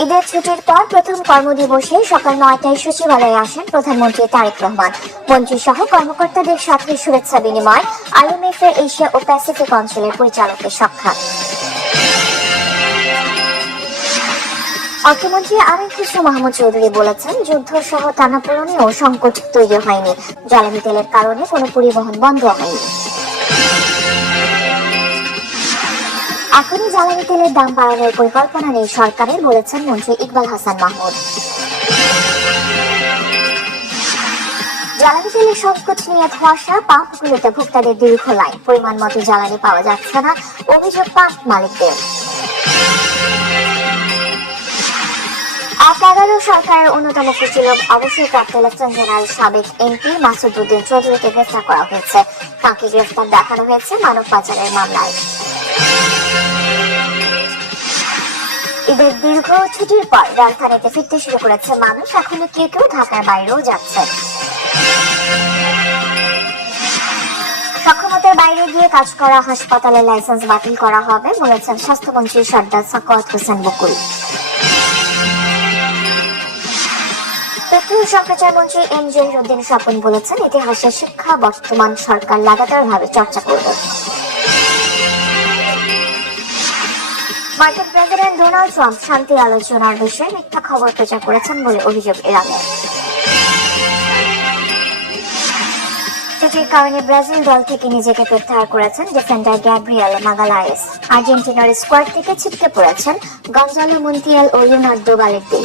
ঈদের ছুটির পর প্রথম কর্মদিবসে সকাল ৯টায় সচিবালয়ে আসেন প্রধানমন্ত্রী তারেক রহমান। মন্ত্রী সহ কর্মকর্তাদের সাথে শুভেচ্ছা বিনিময়, IMF এর এশিয়া ও প্যাসিফিক অঞ্চলের পরিচালকের সাক্ষাৎ। অর্থমন্ত্রী আমির খসরু মাহমুদ চৌধুরী বলেছেন, যুদ্ধ সহ টানাপোড়েনেও সংকট তৈরি হয়নি, জ্বালানি তেলের কারণে কোনো পরিবহন বন্ধ হয়নি। এখনই জ্বালানি তেলের দাম বাড়ানোর পরিকল্পনা নেই সরকারের, বলেছেন মন্ত্রী ইকবাল হাসান মাহমুদ। জ্বালানি তেলের সংকট নিয়ে ধোঁয়াশা, পাম্পগুলোতে ভোক্তাদের দীর্ঘ লাইন, পরিমাণ মতো জ্বালানি পাওয়া যাচ্ছে না, অভিযোগ পাম্প মালিকদের। ১১ সরকারের অন্যতম কুচলক অবসরপ্রাপ্ত লেফটেন্যান্ট জেনারেল সাবেক MP মাসুদ উদ্দিন চৌধুরীকে গ্রেফতার করা হয়েছে। তাকে গ্রেফতার দেখানো হয়েছে মানব পাচারের মামলায়। ঈদের দীর্ঘ ছুটির পর রাজধানীতে ফিরতে শুরু করেছে মানুষ, এখনো কেউ কেউ ঢাকার বাইরেও যাচ্ছে। সক্ষমতার বাইরে গিয়ে কাজ করা হাসপাতালের লাইসেন্স বাতিল করা হবে, বলেছেন স্বাস্থ্যমন্ত্রী সর্দার সাখাওয়াত হোসেন বকুল। তথ্য ও সম্প্রচার মন্ত্রী M জহিরুদ্দিন স্বপন বলেছেন, ইতিহাসের শিক্ষা বর্তমান সরকার লাগাতারভাবে চর্চা করবে। মার্কিন প্রেসিডেন্ট ডোনাল্ড ট্রাম্প শান্তি আলোচনার বিষয়ে মিথ্যা খবর প্রচার করেছেন বলে অভিযোগ ইরানের। ছুটির কারণে ব্রাজিল দল থেকে নিজেকে প্রত্যাহার করেছেন ডিফেন্ডার গ্যাব্রিয়েল মাগালায়েস। আর্জেন্টিনার স্কোয়াড থেকে ছিটকে পড়েছেন গঞ্জালো মন্টিয়েল ও লিওনার্দো বালের্দি।